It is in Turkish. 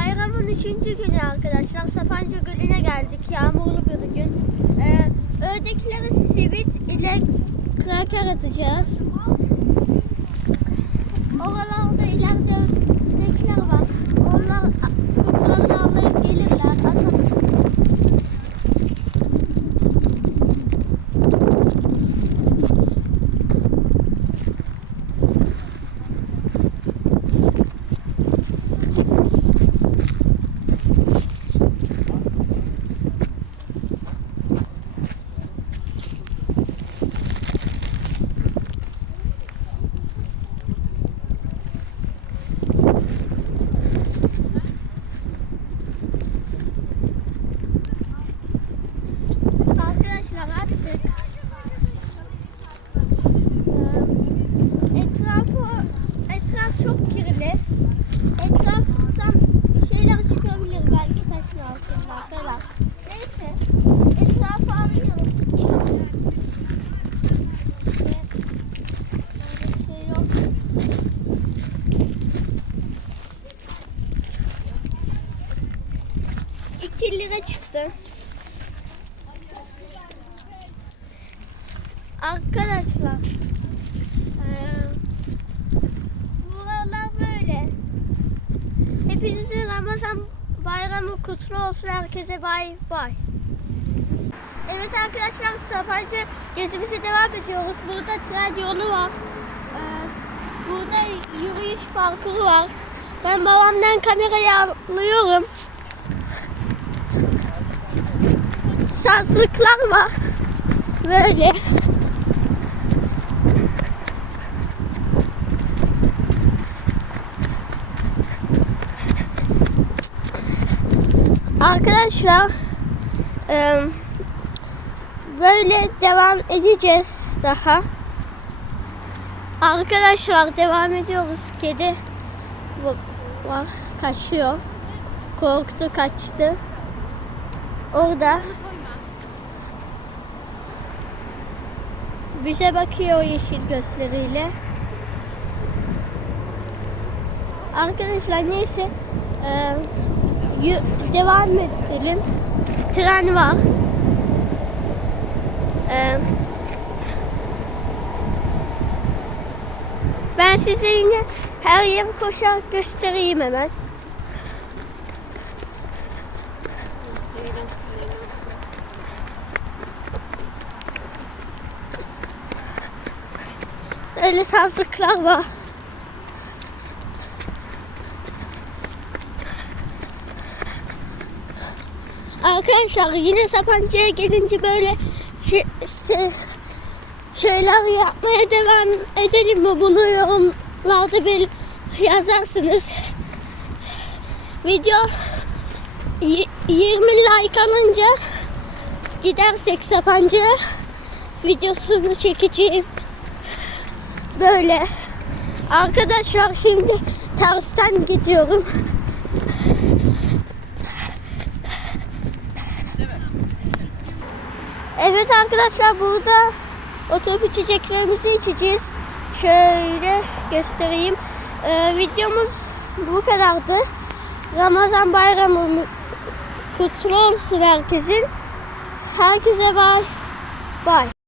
Bayramın üçüncü günü arkadaşlar. Sapanca Gölü'ne geldik. Yağmurlu bir gün. Ee, ördekleri simit ile kraker atacağız. Oralarda kirli. Etraftan bir şeyler çıkabilir belki taşın altından falan. Neyse. Etrafı arıyorum. Şey yok. İki lira çıktı. Arkadaşlar eee, buralar böyle. Hepinizin Ramazan bayramı kutlu olsun. Herkese bay bay. Evet arkadaşlar Sapancı gezimize devam ediyoruz. Burada tren yolu var. Eee, burada yürüyüş parkuru var. Ben babamdan kamerayı alıyorum. Sazlıklar var. Böyle. Arkadaşlar böyle devam edeceğiz daha. Arkadaşlar devam ediyoruz. Kedi var kaçıyor. Korktu kaçtı. Orada bize bakıyor yeşil gözleriyle. Arkadaşlar neyse devam edelim. Tren var. Ee, ben size yine her yeri koşarak göstereyim hemen. Öyle sazlıklar var. Arkadaşlar yine Sapanca'ya gelince böyle şey, şey- şeyler yapmaya devam edelim mi? Bunu yorumlarda bir yazarsınız. Video y- 20 like alınca gidersek Sapanca'ya videosunu çekeceğim. Böyle. Arkadaşlar şimdi tersten gidiyorum. Evet arkadaşlar burada oturup içeceklerimizi içeceğiz. Şöyle göstereyim. Ee, videomuz bu kadardı. Ramazan bayramı kutlu olsun herkesin. Herkese bay bay.